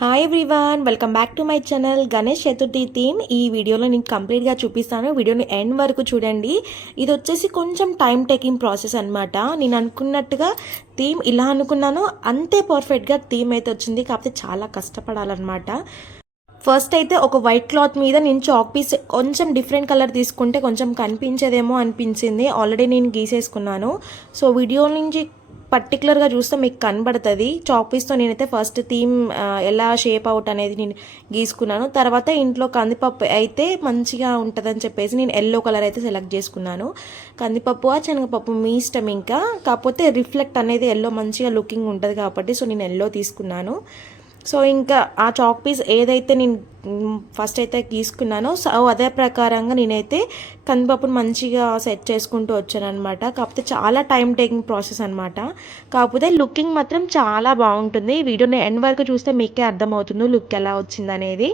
Hi everyone, welcome back to my channel. Ganesh Chaturthi theme ఈ వీడియోలో నేను కంప్లీట్గా చూపిస్తాను. వీడియోని ఎండ్ వరకు చూడండి. ఇది వచ్చేసి కొంచెం టైం టేకింగ్ ప్రాసెస్ అనమాట. నేను అనుకున్నట్టుగా థీమ్ ఇలా అనుకున్నాను, అంతే పర్ఫెక్ట్గా థీమ్ అయితే వచ్చింది. కాకపోతే చాలా కష్టపడాలన్నమాట. ఫస్ట్ అయితే ఒక వైట్ క్లాత్ మీద నేను చాక్ పీస్ కొంచెం డిఫరెంట్ కలర్ తీసుకుంటే కొంచెం కనిపించేదేమో అనిపించింది. ఆల్రెడీ నేను గీసేసుకున్నాను. సో వీడియో నుంచి పర్టికులర్గా చూస్తే మీకు కనబడుతుంది. చాక్ పీస్తో నేనైతే ఫస్ట్ థీమ్ ఎలా షేప్ అవుట్ అనేది నేను గీసుకున్నాను. తర్వాత ఇంట్లో కందిపప్పు అయితే మంచిగా ఉంటుందని చెప్పేసి నేను ఎల్లో కలర్ అయితే సెలెక్ట్ చేసుకున్నాను. కందిపప్పు శనగపప్పు మీ ఇష్టం. ఇంకా కాకపోతే రిఫ్లెక్ట్ అనేది ఎల్లో మంచిగా లుకింగ్ ఉంటుంది కాబట్టి సో నేను ఎల్లో తీసుకున్నాను. సో ఇంకా ఆ చాక్ పీస్ ఏదైతే నేను ఫస్ట్ అయితే గీసుకున్నానో సో అదే ప్రకారంగా నేనైతే కందిపప్పును మంచిగా సెట్ చేసుకుంటూ వచ్చానమాట. కాకపోతే చాలా టైం టేకింగ్ ప్రాసెస్ అనమాట. కాకపోతే లుకింగ్ మాత్రం చాలా బాగుంటుంది. వీడియోని ఎండ్ వరకు చూస్తే మీకే అర్థమవుతుంది లుక్ ఎలా వచ్చిందనేది.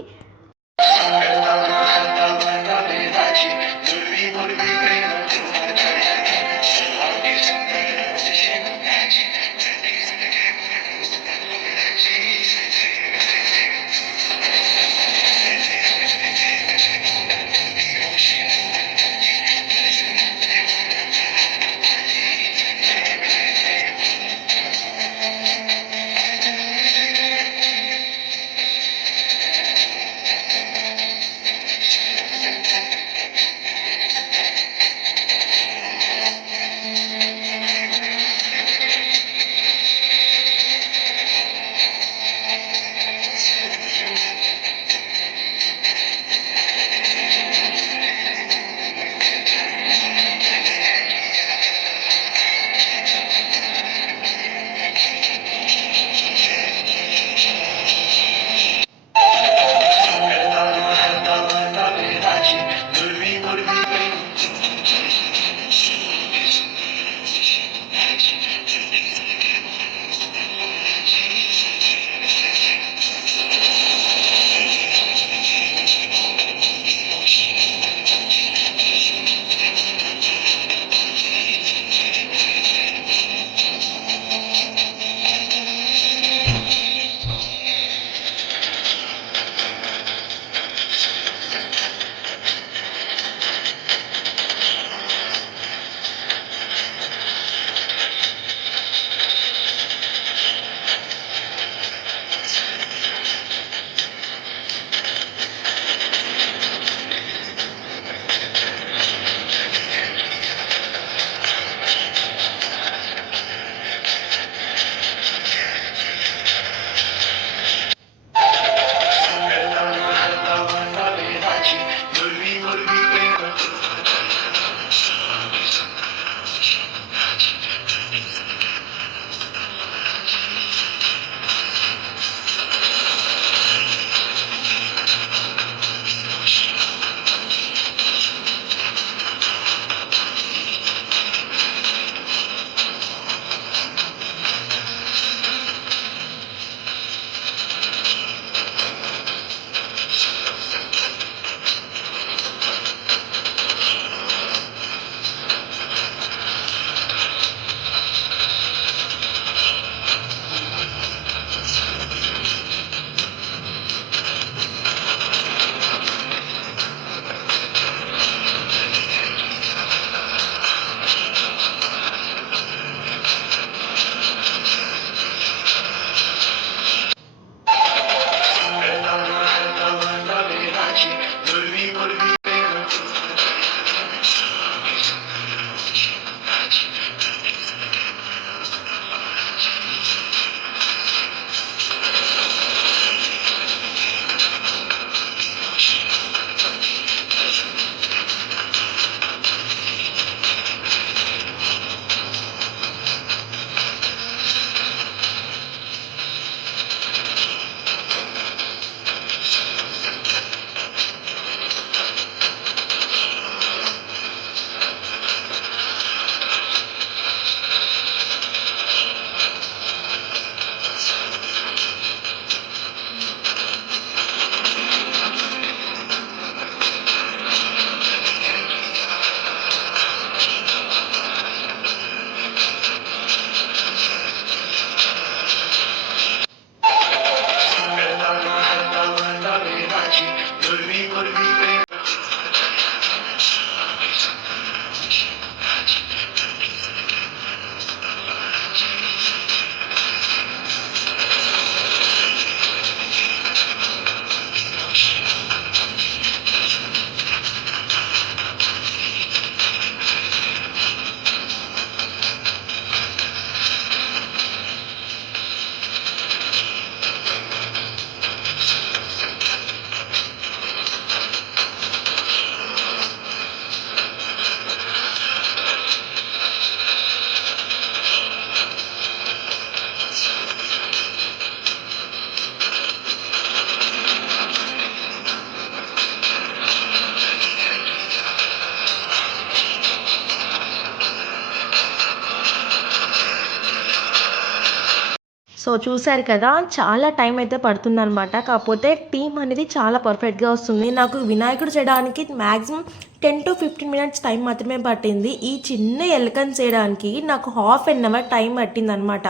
సో చూసారు కదా, చాలా టైం అయితే పడుతుందనమాట. కాకపోతే థీమ్ అనేది చాలా పర్ఫెక్ట్‌గా వస్తుంది. నాకు వినాయకుడు చేయడానికి మాక్సిమం 10-15 మినిట్స్ టైం మాత్రమే పట్టింది. ఈ చిన్న ఎలకని చేయడానికి నాకు హాఫ్ ఎన్ అవర్ టైం పట్టిందనమాట.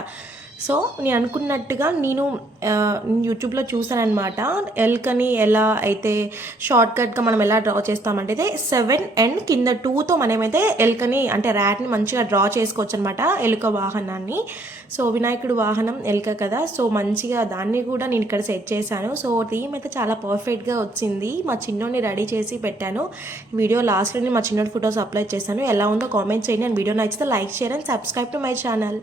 సో నేను అనుకున్నట్టుగా నేను యూట్యూబ్లో చూసానమాట. ఎల్కని ఎలా అయితే షార్ట్కట్గా మనం ఎలా డ్రా చేస్తామంటే అయితే 7 అండ్ కింద 2తో మనమైతే ఎల్కని అంటే ర్యాట్ని మంచిగా డ్రా చేసుకోవచ్చు అనమాట, ఎలుక వాహనాన్ని. సో వినాయకుడు వాహనం ఎలుక కదా, సో మంచిగా దాన్ని కూడా నేను ఇక్కడ సెట్ చేశాను. సో థీమ్ అయితే చాలా పర్ఫెక్ట్గా వచ్చింది. మా చిన్నోడిని రెడీ చేసి పెట్టాను. వీడియో లాస్ట్లో నేను మా చిన్నోడి ఫొటోస్ అప్లోడ్ చేశాను. ఎలా ఉందో కామెంట్ చేయండి. అండ్ వీడియో నచ్చితే like share and subscribe to my channel.